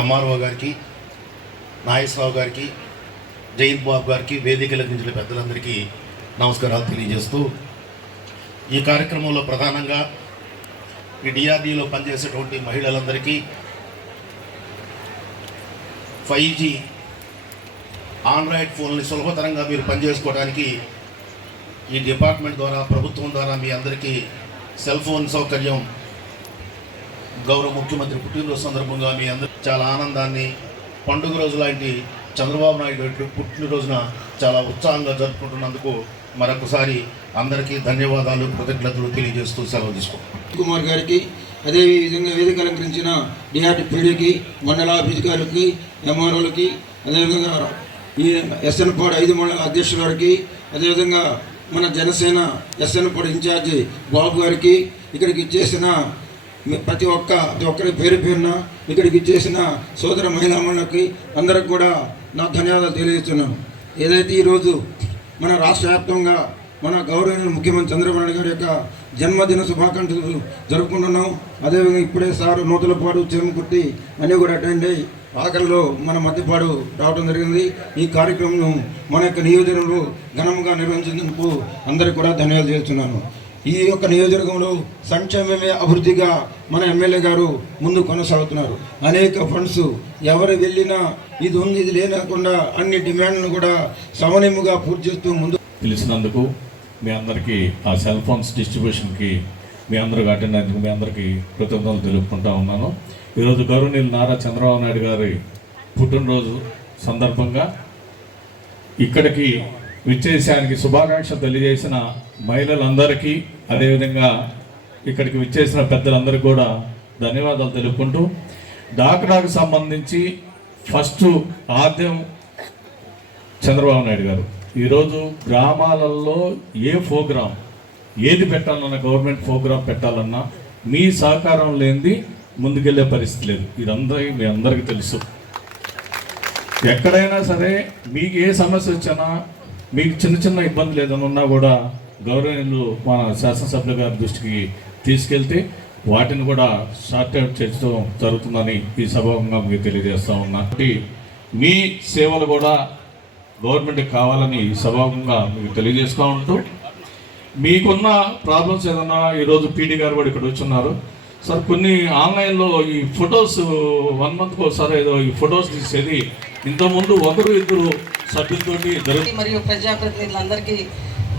MRO గారికి, నాగేశ్వరరావు గారికి, జయంత్ బాబు గారికి, వేదిక అలంకరించిన పెద్దలందరికీ నమస్కారాలు తెలియజేస్తూ, ఈ కార్యక్రమంలో ప్రధానంగా ఈ డిఆర్డీలో పనిచేసేటువంటి మహిళలందరికీ 5G ఆండ్రాయిడ్ ఫోన్ని సులభతరంగా మీరు పనిచేసుకోవడానికి ఈ డిపార్ట్మెంట్ ద్వారా, ప్రభుత్వం ద్వారా మీ అందరికీ సెల్ ఫోన్ సౌకర్యం గౌరవ ముఖ్యమంత్రి పుట్టినరోజు సందర్భంగా మీ అందరూ చాలా ఆనందాన్ని, పండుగ రోజు లాంటి చంద్రబాబు నాయుడు పుట్టినరోజున చాలా ఉత్సాహంగా జరుపుకుంటున్నందుకు మరొకసారి అందరికీ ధన్యవాదాలు, కృతజ్ఞతలు తెలియజేస్తూ సెలవు తీసుకుంటాం. కుమార్ గారికి, అదేవిధంగా వేదిక అలంకరించిన డిఆర్డి పీడీకి, మండల అధికారులకి, ఎంఆర్ఓలకి, అదేవిధంగా ఈ ఎస్ఎన్పాడు 5 మండల అధ్యక్షుల గారికి, అదేవిధంగా మన జనసేన ఎస్ఎన్పాడు ఇన్ఛార్జి బాబు గారికి, ఇక్కడికి ఇచ్చేసిన ప్రతి ఒక్కరి పేరు పేరున ఇక్కడికి ఇచ్చేసిన సోదర మహిళామణులకి అందరికి కూడా నా ధన్యవాదాలు తెలియజేస్తున్నాను. ఏదైతే ఈరోజు మన రాష్ట్ర వ్యాప్తంగా మన గౌరవనీయ ముఖ్యమంత్రి చంద్రబాబు నాయుడు గారి యొక్క జన్మదిన శుభాకాంక్షలు జరుపుకుంటున్నాం. అదేవిధంగా ఇప్పుడే సారు నూతలపాడు, చేమకుర్తి అన్నీ కూడా అటెండ్ అయ్యి ఆఖరిలో మన మధ్యపాడు రావడం జరిగింది. ఈ కార్యక్రమం మన యొక్క నియోజకవర్గంలో ఘనంగా నిర్వహించినందుకు అందరికీ కూడా ధన్యవాదాలు చేస్తున్నాను. ఈ యొక్క నియోజకవర్గంలో సంక్షేమమే అభివృద్ధిగా మన ఎమ్మెల్యే గారు ముందు కొనసాగుతున్నారు. అనేక ఫండ్స్ ఎవరు వెళ్ళినా ఇది ఉంది, ఇది లేనకుండా అన్ని డిమాండ్లను కూడా సమన్వయముగా పూర్తి చేస్తూ ముందు పిలిచినందుకు మీ అందరికీ, ఆ సెల్ ఫోన్స్ డిస్ట్రిబ్యూషన్కి మీ అందరికి అటెండ్ అయినందుకు మీ అందరికీ కృతజ్ఞతలు తెలుపుకుంటా ఉన్నాను. ఈరోజు గౌరవనీయులు నారా చంద్రబాబు నాయుడు గారి పుట్టినరోజు సందర్భంగా ఇక్కడికి విచ్చేసానికి శుభాకాంక్షలు తెలియజేసిన మహిళలందరికీ, అదేవిధంగా ఇక్కడికి విచ్చేసిన పెద్దలందరికీ కూడా ధన్యవాదాలు తెలుపుకుంటూ, డాక్రాకు సంబంధించి ఫస్ట్ ఆద్యం చంద్రబాబు నాయుడు గారు ఈరోజు గ్రామాలలో ఏ ప్రోగ్రాం ఏది పెట్టాలన్నా, గవర్నమెంట్ ప్రోగ్రాం పెట్టాలన్నా మీ సహకారం లేనిది ముందుకెళ్ళే పరిస్థితి లేదు. ఇదంతా మీ అందరికీ తెలుసు. ఎక్కడైనా సరే మీకు ఏ సమస్య వచ్చినా, మీకు చిన్న చిన్న ఇబ్బందులు ఏదైనా ఉన్నా కూడా గౌరవనీయులు మన శాసనసభ్యుల గారి దృష్టికి తీసుకెళ్తే వాటిని కూడా షార్ట్ అవుట్ చేయడం జరుగుతుందని ఈ సభాముఖంగా మీకు తెలియజేస్తూ ఉన్నా. మీ సేవలు కూడా గవర్నమెంట్కి కావాలని ఈ సభాముఖంగా మీకు తెలియజేస్తూ ఉంటూ, మీకున్న ప్రాబ్లమ్స్ ఏదన్నా ఈరోజు పీడీ గారు కూడా ఇక్కడ వచ్చున్నారు సార్. కొన్ని ఆన్లైన్లో ఈ ఫొటోస్ 1 మంత్కి ఒకసారి ఏదో ఈ ఫొటోస్ తీసేది ఇంతకుముందు 1-2 సభ్యులతోటి జరుగుతుంది. మరియు ప్రజాప్రతినిధులందరికీ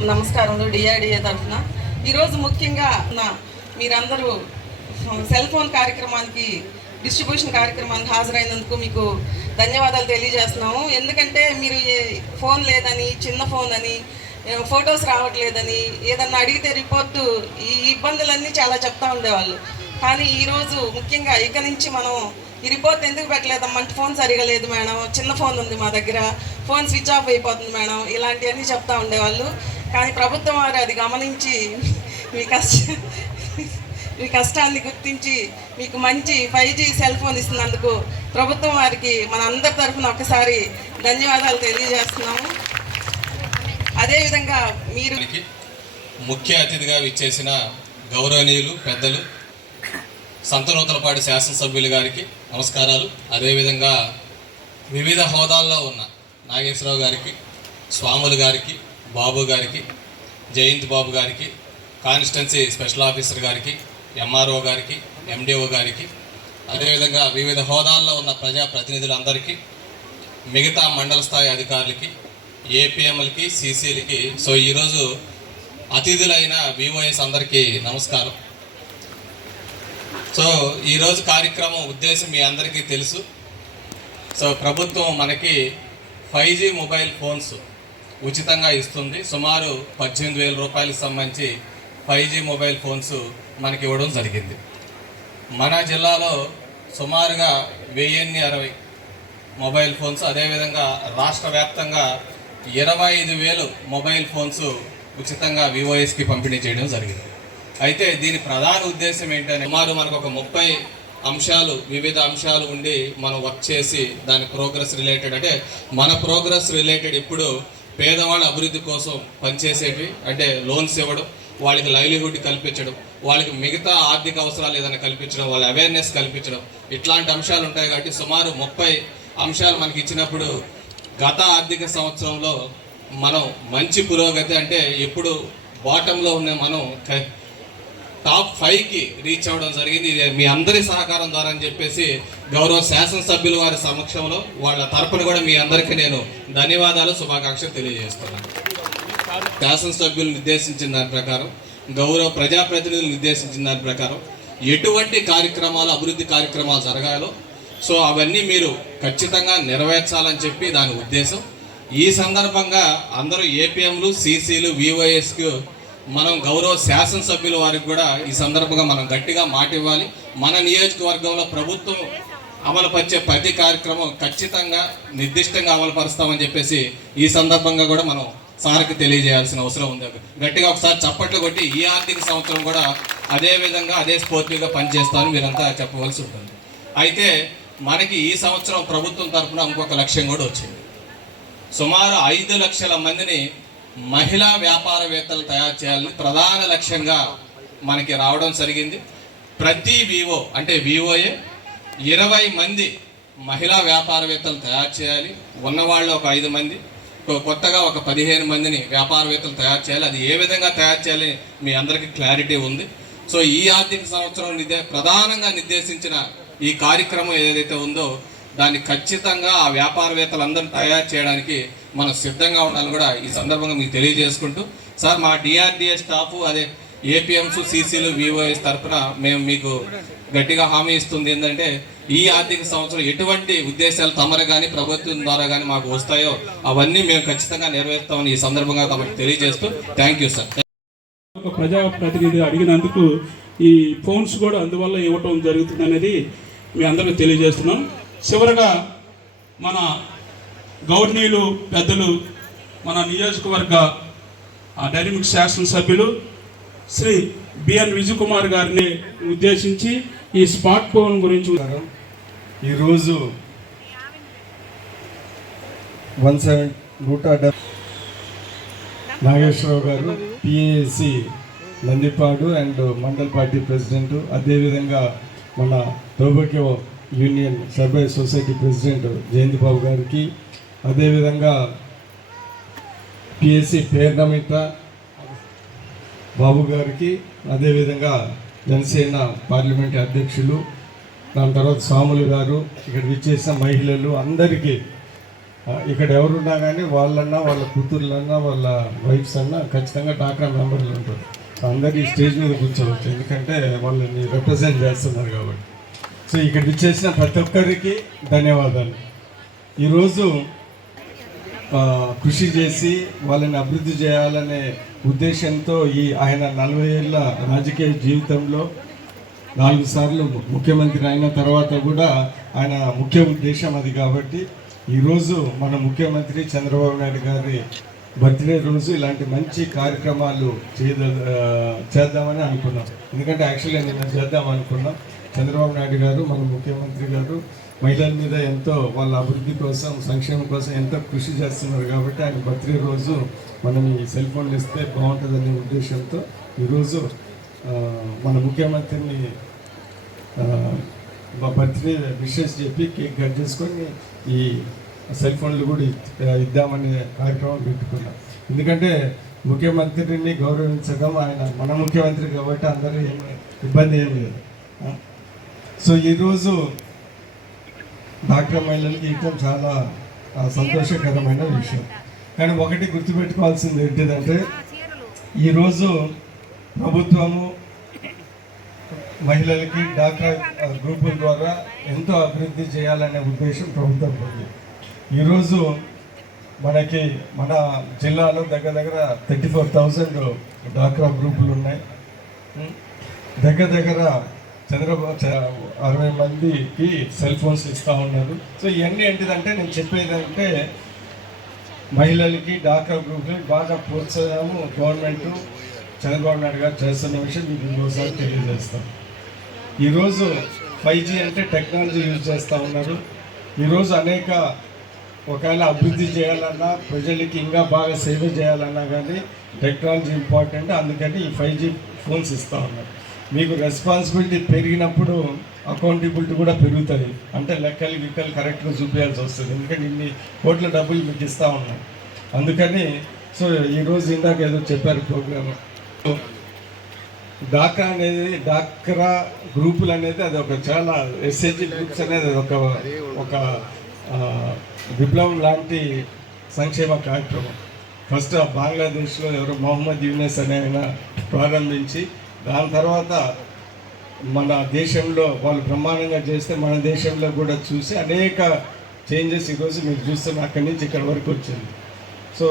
నమస్కారం. డిఆర్డిఏ తరఫున ఈరోజు ముఖ్యంగా మీరందరూ సెల్ ఫోన్ కార్యక్రమానికి, డిస్ట్రిబ్యూషన్ కార్యక్రమానికి హాజరైనందుకు మీకు ధన్యవాదాలు తెలియజేస్తున్నాము. ఎందుకంటే మీరు ఫోన్ లేదని, చిన్న ఫోన్ అని, ఫొటోస్ రావట్లేదని, ఏదన్నా అడిగితే రిపోర్టు, ఈ ఇబ్బందులన్నీ చాలా చెప్తా ఉండేవాళ్ళు. కానీ ఈరోజు ముఖ్యంగా ఇక నుంచి మనం ఈ రిపోర్ట్ ఎందుకు పెట్టలేదమ్మా, ఫోన్ సరిగా లేదు మేడం, చిన్న ఫోన్ ఉంది మా దగ్గర, ఫోన్ స్విచ్ ఆఫ్ అయిపోతుంది మేడం, ఇలాంటివన్నీ చెప్తా ఉండేవాళ్ళు. కానీ ప్రభుత్వం వారు అది గమనించి మీ కష్టాన్ని గుర్తించి మీకు మంచి 5G సెల్ ఫోన్ ఇస్తున్నందుకు ప్రభుత్వం వారికి మన అందరి తరఫున ఒకసారి ధన్యవాదాలు తెలియజేస్తున్నాము. అదేవిధంగా మీరు ముఖ్య అతిథిగా విచ్చేసిన గౌరవనీయులు పెద్దలు సంతనూతలపాటి శాసనసభ్యులు గారికి నమస్కారాలు. అదేవిధంగా వివిధ హోదాల్లో ఉన్న నాగేశ్వరరావు గారికి, స్వాములు గారికి, బాబు గారికి, జయంత్ బాబు గారికి, కాన్స్టిట్యున్సీ స్పెషల్ ఆఫీసర్ గారికి, ఎంఆర్ఓ గారికి, ఎండిఓ గారికి, అదేవిధంగా వివిధ హోదాల్లో ఉన్న ప్రజాప్రతినిధులందరికీ, మిగతా మండల స్థాయి అధికారులకి, ఏపీఎంలకి, సీసీలకి, సో ఈరోజు అతిథులైన విఓఎస్ అందరికీ నమస్కారం. సో ఈరోజు కార్యక్రమం ఉద్దేశం మీ అందరికీ తెలుసు. సో ప్రభుత్వం మనకి 5G మొబైల్ ఫోన్స్ ఉచితంగా ఇస్తుంది. సుమారు 18,000 రూపాయలకు సంబంధించి 5G మొబైల్ ఫోన్స్ మనకి ఇవ్వడం జరిగింది. మన జిల్లాలో సుమారుగా 1060 మొబైల్ ఫోన్స్, అదేవిధంగా రాష్ట్ర వ్యాప్తంగా 25,000 మొబైల్ ఫోన్స్ ఉచితంగా విఓఎస్కి పంపిణీ చేయడం జరిగింది. అయితే దీని ప్రధాన ఉద్దేశం ఏంటంటే, సుమారు మనకు ఒక 30 అంశాలు, వివిధ అంశాలు ఉండి మనం వర్క్ చేసి దాని ప్రోగ్రెస్ రిలేటెడ్, అంటే మన ప్రోగ్రెస్ రిలేటెడ్ ఇప్పుడు పేదవాళ్ళ అభివృద్ధి కోసం పనిచేసేవి, అంటే లోన్స్ ఇవ్వడం, వాళ్ళకి లైవ్లీహుడ్ కల్పించడం, వాళ్ళకి మిగతా ఆర్థిక అవసరాలు ఏదైనా కల్పించడం, వాళ్ళ అవేర్నెస్ కల్పించడం, ఇట్లాంటి అంశాలు ఉంటాయి. కాబట్టి సుమారు 30 అంశాలు మనకి ఇచ్చినప్పుడు గత ఆర్థిక సంవత్సరంలో మనం మంచి పురోగతి, అంటే ఎప్పుడు బాటంలో ఉన్న మనం టాప్ 5కి రీచ్ అవ్వడం జరిగింది. ఇది మీ అందరి సహకారం ద్వారా అని చెప్పేసి గౌరవ శాసనసభ్యుల వారి సమక్షంలో వాళ్ళ తరపున కూడా మీ అందరికీ నేను ధన్యవాదాలు, శుభాకాంక్షలు తెలియజేస్తున్నాను. శాసనసభ్యులు నిర్దేశించిన దాని ప్రకారం, గౌరవ ప్రజాప్రతినిధులు నిర్దేశించిన దాని ప్రకారం ఎటువంటి కార్యక్రమాలు, అభివృద్ధి కార్యక్రమాలు జరగాలో సో అవన్నీ మీరు ఖచ్చితంగా నెరవేర్చాలని చెప్పి దాని ఉద్దేశం. ఈ సందర్భంగా అందరూ ఏపీఎంలు, సీసీలు, వివైఎస్కు మనం గౌరవ శాసనసభ్యుల వారికి కూడా ఈ సందర్భంగా మనం గట్టిగా మాట ఇవ్వాలి. మన నియోజకవర్గంలో ప్రభుత్వం అమలుపరిచే ప్రతి కార్యక్రమం ఖచ్చితంగా నిర్దిష్టంగా అమలుపరుస్తామని చెప్పేసి ఈ సందర్భంగా కూడా మనం సార్కి తెలియజేయాల్సిన అవసరం ఉంది. గట్టిగా ఒకసారి చప్పట్లు కొట్టి ఈ ఆర్థిక సంవత్సరం కూడా అదే విధంగా అదే స్ఫూర్తిగా పనిచేస్తామని మీరంతా చెప్పవలసి ఉంటుంది. అయితే మనకి ఈ సంవత్సరం ప్రభుత్వం తరఫున ఇంకొక లక్ష్యం కూడా వచ్చింది. సుమారు 5 లక్షల మందిని మహిళా వ్యాపారవేత్తలు తయారు చేయాలని ప్రధాన లక్ష్యంగా మనకి రావడం జరిగింది. ప్రతి వివో అంటే వివోఏ 20 మంది మహిళా వ్యాపారవేత్తలు తయారు చేయాలి. ఉన్నవాళ్ళు ఒక 5 మంది, కొత్తగా ఒక 15 మందిని వ్యాపారవేత్తలు తయారు చేయాలి. అది ఏ విధంగా తయారు చేయాలి మీ అందరికీ క్లారిటీ ఉంది. సో ఈ ఆర్థిక సంవత్సరం ప్రధానంగా నిర్దేశించిన ఈ కార్యక్రమం ఏదైతే ఉందో దాన్ని ఖచ్చితంగా ఆ వ్యాపారవేత్తలందరినీ తయారు చేయడానికి మనం సిద్ధంగా ఉండాలని కూడా ఈ సందర్భంగా మీకు తెలియజేసుకుంటూ, సార్ మా డిఆర్డిఏ స్టాఫ్ అదే ఏపీఎంస్, సీసీలు, వివోఎస్ తరఫున మేము మీకు గట్టిగా హామీ ఇస్తుంది ఏంటంటే ఈ ఆర్థిక సంవత్సరం ఎటువంటి ఉద్దేశాలు తమరు కానీ ప్రభుత్వం ద్వారా కానీ మాకు వస్తాయో అవన్నీ మేము ఖచ్చితంగా నెరవేరుస్తామని ఈ సందర్భంగా తమకు తెలియజేస్తూ థ్యాంక్ యూ సార్. ఒక ప్రజాప్రతినిధి అడిగినందుకు ఈ ఫోన్స్ కూడా అందువల్ల ఇవ్వటం జరుగుతుంది అనేది మీ అందరికీ తెలియజేస్తున్నాం. చివరగా మన గౌరవనీయులు పెద్దలు, మన నియోజకవర్గ డైనమిక్ శాసనసభ్యులు శ్రీ బిఎన్ విజయ్ కుమార్ గారిని ఉద్దేశించి ఈ స్మార్ట్ ఫోన్ గురించి ఈరోజు 170 నాగేశ్వరరావు గారు PAC Nandipadu and mandal party president, అదేవిధంగా మన దౌర్భాగ్య యూనియన్ సర్వే సొసైటీ ప్రెసిడెంట్ జయంతి బాబు గారికి, అదేవిధంగా పిఎస్సి పేర్నమిట బాబు గారికి, అదేవిధంగా జనసేన పార్లమెంట్ అధ్యక్షులు, దాని తర్వాత స్వాములు గారు, ఇక్కడ విచ్చేసిన మహిళలు అందరికీ, ఇక్కడ ఎవరున్నా కానీ వాళ్ళన్నా వాళ్ళ కూతుర్లన్నా వాళ్ళ వైఫ్స్ అన్నా ఖచ్చితంగా డాక్రా మెంబర్లు ఉంటారు. అందరికీ స్టేజ్ మీద కూర్చోవచ్చు, ఎందుకంటే వాళ్ళని రిప్రజెంట్ చేస్తున్నారు కాబట్టి. సో ఇక్కడ విచ్చేసిన ప్రతి ఒక్కరికి ధన్యవాదాలు. ఈరోజు కృషి చేసి వాళ్ళని అభివృద్ధి చేయాలనే ఉద్దేశంతో ఆయన 40 ఏళ్ళ రాజకీయ జీవితంలో 4 సార్లు ముఖ్యమంత్రి అయిన తర్వాత కూడా ఆయన ముఖ్య ఉద్దేశం అది. కాబట్టి ఈరోజు మన ముఖ్యమంత్రి చంద్రబాబు నాయుడు గారి బర్త్డే రోజు ఇలాంటి మంచి కార్యక్రమాలు చేద్దామని అనుకున్నాం. ఎందుకంటే యాక్చువల్గా నిన్న చేద్దాం అనుకున్నాం. చంద్రబాబు నాయుడు గారు మన ముఖ్యమంత్రి గారు మహిళల మీద ఎంతో వాళ్ళ అభివృద్ధి కోసం, సంక్షేమం కోసం ఎంతో కృషి చేస్తున్నారు. కాబట్టి ఆయన బర్త్డే రోజు మనం ఈ సెల్ ఫోన్లు ఇస్తే బాగుంటుందనే ఉద్దేశంతో ఈరోజు మన ముఖ్యమంత్రిని బర్త్డే విషెస్ చెప్పి కేక్ కట్ చేసుకొని ఈ సెల్ ఫోన్లు కూడా ఇద్దామనే కార్యక్రమం పెట్టుకున్నాం. ఎందుకంటే ముఖ్యమంత్రిని గౌరవించడం, ఆయన మన ముఖ్యమంత్రి కాబట్టి అందరూ ఇబ్బంది ఏం లేదు. సో ఈరోజు డాక్టర్ మహిళలకి ఇవ్వడం చాలా సంతోషకరమైన విషయం. కానీ ఒకటి గుర్తుపెట్టుకోవాల్సింది ఏంటిదంటే ఈరోజు ప్రభుత్వము మహిళలకి డాక్టర్ గ్రూపుల ద్వారా ఎంతో అభివృద్ధి చేయాలనే ఉద్దేశం ప్రభుత్వం ఉంది. ఈరోజు మనకి మన జిల్లాలో దగ్గర 34,000 డాక్రా గ్రూపులు ఉన్నాయి. దగ్గర చంద్రబాబు 60 మందికి సెల్ ఫోన్స్ ఇస్తూ ఉన్నారు. సో ఇవన్నీ ఏంటిదంటే నేను చెప్పేది అంటే మహిళలకి డాక్రా గ్రూపులకి బాగా ప్రోత్సాహము గవర్నమెంట్ చంద్రబాబు నాయుడు గారు చేస్తున్న విషయం మీకు ఇంకోసారి తెలియజేస్తాం. ఈరోజు 5G అంటే టెక్నాలజీ యూజ్ చేస్తూ ఉన్నారు. ఈరోజు అనేక ఒకవేళ అభివృద్ధి చేయాలన్నా ప్రజలకి ఇంకా బాగా సేవ చేయాలన్నా కానీ టెక్నాలజీ ఇంపార్టెంట్. అందుకని ఈ 5G ఫోన్స్ ఇస్తూ ఉన్నారు. మీకు రెస్పాన్సిబిలిటీ పెరిగినప్పుడు అకౌంటబిలిటీ కూడా పెరుగుతుంది. అంటే లెక్కలు కరెక్ట్గా చూపించాల్సి వస్తుంది. ఎందుకంటే ఇన్ని కోట్ల డబ్బులు మీకు ఇస్తూ ఉన్నాం. అందుకని సో ఈరోజు ఇందాక ఏదో చెప్పారు ప్రోగ్రామ్ డాక్రా గ్రూపులు అనేది అది ఒక చాలా ఎస్హెచ్జి గ్రూప్స్ అనేది అది ఒక విప్లవం లాంటి సంక్షేమ కార్యక్రమం. ఫస్ట్ బంగ్లాదేశ్లో ఎవరు మొహమ్మద్ యూనస్ అనే ఆయన ప్రారంభించి దాని తర్వాత మన దేశంలో వాళ్ళు బ్రహ్మాండంగా చేస్తే మన దేశంలో కూడా చూసి అనేక చేంజెస్ ఈరోజు మీరు చూస్తున్న అక్కడి నుంచి ఇక్కడ వరకు వచ్చింది. సో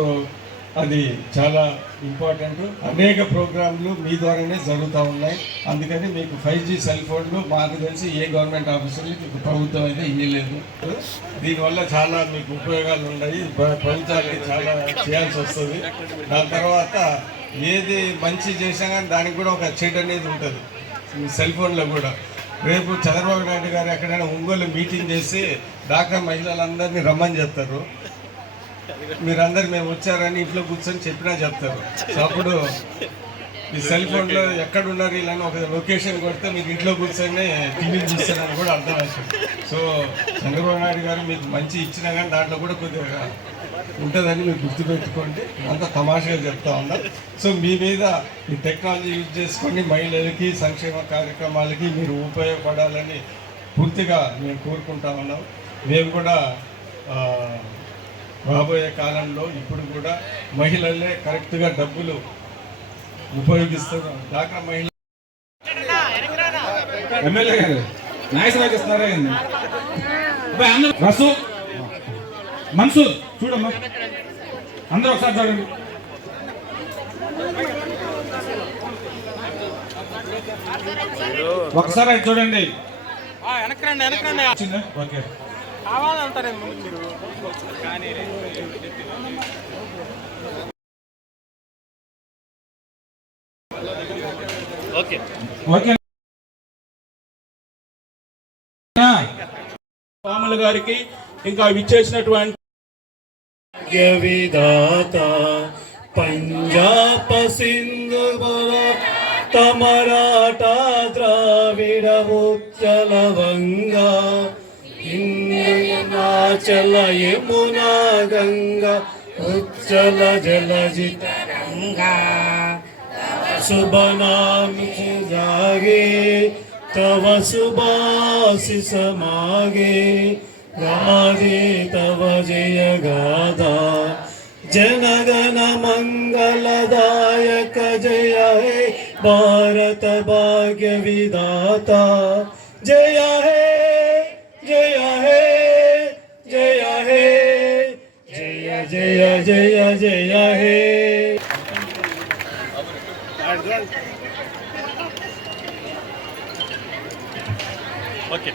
అది చాలా ఇంపార్టెంట్. అనేక ప్రోగ్రాంలు మీ ద్వారానే జరుగుతూ ఉన్నాయి. అందుకని మీకు 5G సెల్ ఫోన్లు మాకు తెలిసి ఏ గవర్నమెంట్ ఆఫీసర్లు మీకు ప్రభుత్వం అయితే ఇవ్వలేదు. దీనివల్ల చాలా మీకు ఉపయోగాలు ఉన్నాయి. ప్రభుత్వానికి చాలా చేయాల్సి వస్తుంది. దాని తర్వాత ఏది మంచి చేసినా కానీ దానికి కూడా ఒక చెడు అనేది ఉంటుంది సెల్ ఫోన్లో కూడా. రేపు చంద్రబాబు నాయుడు గారు ఎక్కడైనా ఒంగోలు మీటింగ్ చేసి డాక్టర్ మహిళలందరినీ రమ్మని చెప్తారు. మీరందరు మేము వచ్చారని ఇంట్లో కూర్చొని చెప్పినా చెప్తారు. సో అప్పుడు ఈ సెల్ ఫోన్లో ఎక్కడున్నారు వీళ్ళని ఒక లొకేషన్ కొడితే మీరు ఇంట్లో కూర్చొని టీవీ చూస్తారని కూడా అర్థమవుతుంది. సో చంద్రబాబు నాయుడు గారు మీకు మంచి ఇచ్చినా కానీ దాంట్లో కూడా కొద్దిగా ఉంటుందని మీరు గుర్తుపెట్టుకోండి. అంత తమాషగా చెప్తా ఉన్నాం. సో మీ మీద ఈ టెక్నాలజీ యూజ్ చేసుకొని మహిళలకి సంక్షేమ కార్యక్రమాలకి మీరు ఉపయోగపడాలని పూర్తిగా మేము కోరుకుంటా ఉన్నాం. మేము కూడా రాబోయే కాలంలో ఇప్పుడు కూడా మహిళలే కరెక్ట్గా డబ్బులు ఉపయోగిస్తున్నారు. డాక్టర్ మహిళ ఎమ్మెల్యే గారు నాయకులు ఇస్తున్నారా రసు మన్సూర్ చూడమ్మా, అందరూ ఒకసారి చూడండి. ఒకసారి అది చూడండి. ఓకే ఓకే పాముల గారికి ఇంకా విచ్చేసినటువంటి విధాత పంజాబ్ సింధు మరాఠా ద్రావిడ ఉచ్చల వంగా హిమాచల యమునా గంగా ఉచ్చల జలజితరంగా शुभ नाम जागे तव सुबासिस मागे गादे तव जय गाथा जनगण मंगलदायक जय हे भारत भाग्य विधाता जय हे जय हे जय हे जय जय जय जय हे Okay.